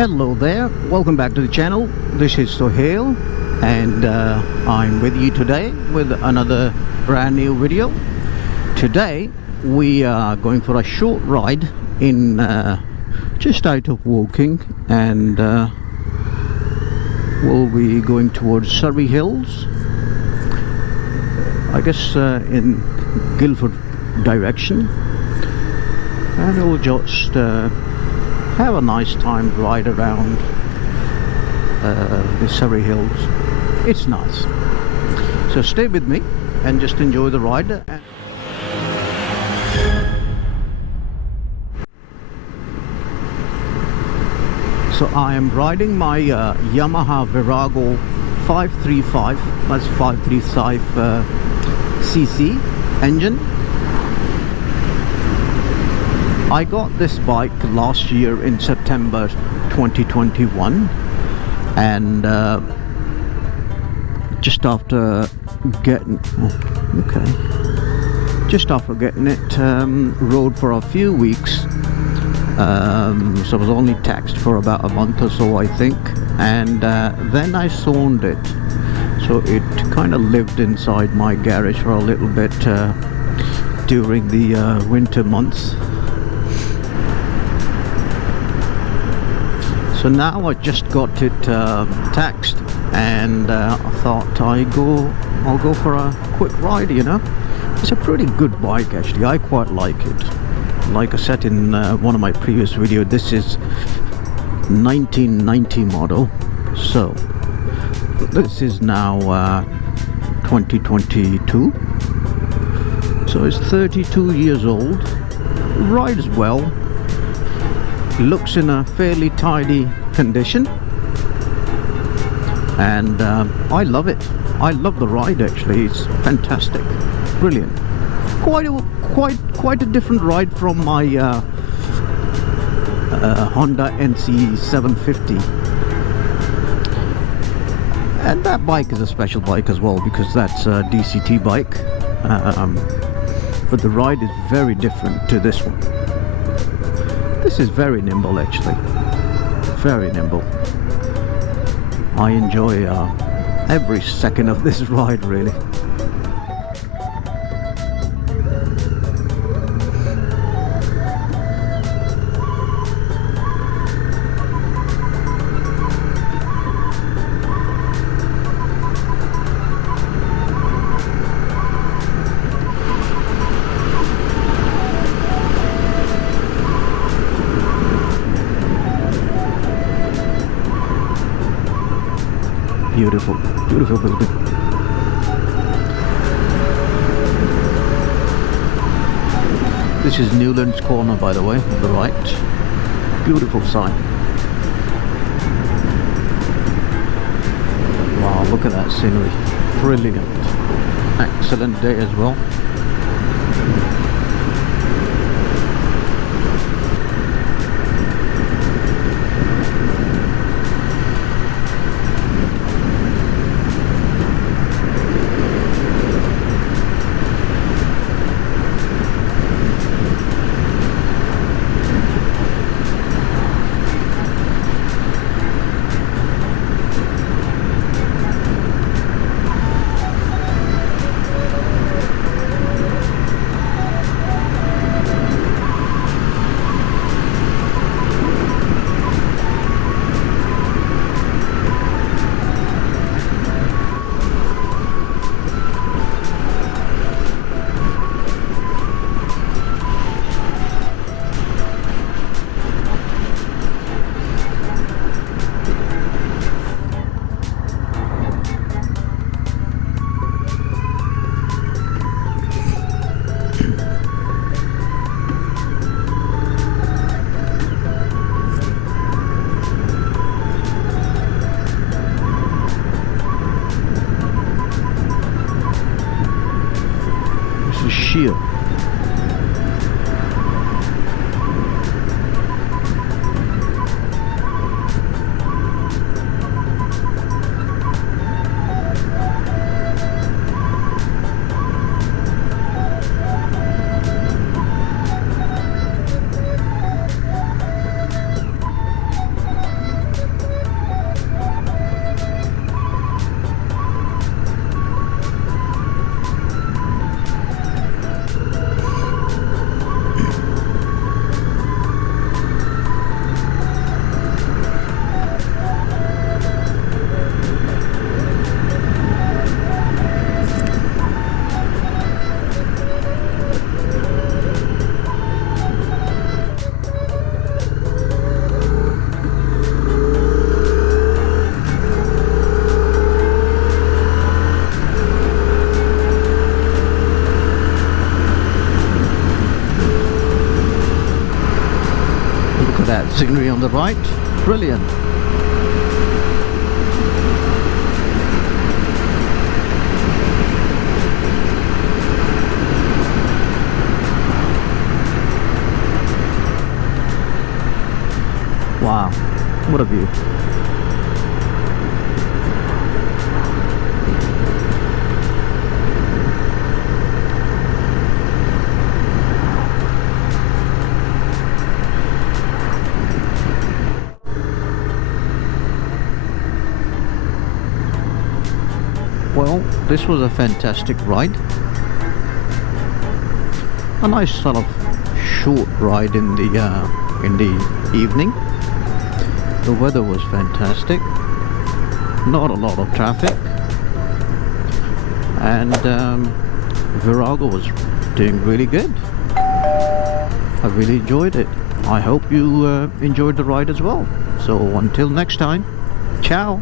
Hello there, welcome back to the channel. This is Sohail and I'm with you today with another brand new video. Today we are going for a short ride in just out of Woking, and we'll be going towards Surrey Hills, I guess in Guildford direction, and we'll just have a nice time ride around the Surrey Hills. It's nice, so stay with me and just enjoy the ride. So I am riding my Yamaha Virago 535, that's 535 cc engine. I got this bike last year in September 2021, and just after getting it, rode for a few weeks. So I was only taxed for about a month or so, I think, and then I sold it. So it kind of lived inside my garage for a little bit during the winter months. So now I just got it taxed, and I thought I'll go for a quick ride, you know. It's a pretty good bike actually, I quite like it. Like I said in one of my previous videos, this is 1990 model, so this is now 2022, so it's 32 years old. Rides well, looks in a fairly tidy condition, and I love it. I love the ride actually, it's fantastic, brilliant. Quite a different ride from my Honda NC 750, and that bike is a special bike as well because that's a DCT bike, but the ride is very different to this one. This is very nimble actually, very nimble. I enjoy every second of this ride really. Beautiful, beautiful building. This is Newlands Corner, by the way, on the right. Beautiful sign. Wow, look at that scenery. Brilliant. Excellent day as well. that scenery on the right. Brilliant. Wow, what a view. Well, this was a fantastic ride. A nice sort of short ride in the evening. The weather was fantastic. Not a lot of traffic, and Virago was doing really good. I really enjoyed it. I hope you enjoyed the ride as well. So until next time, ciao.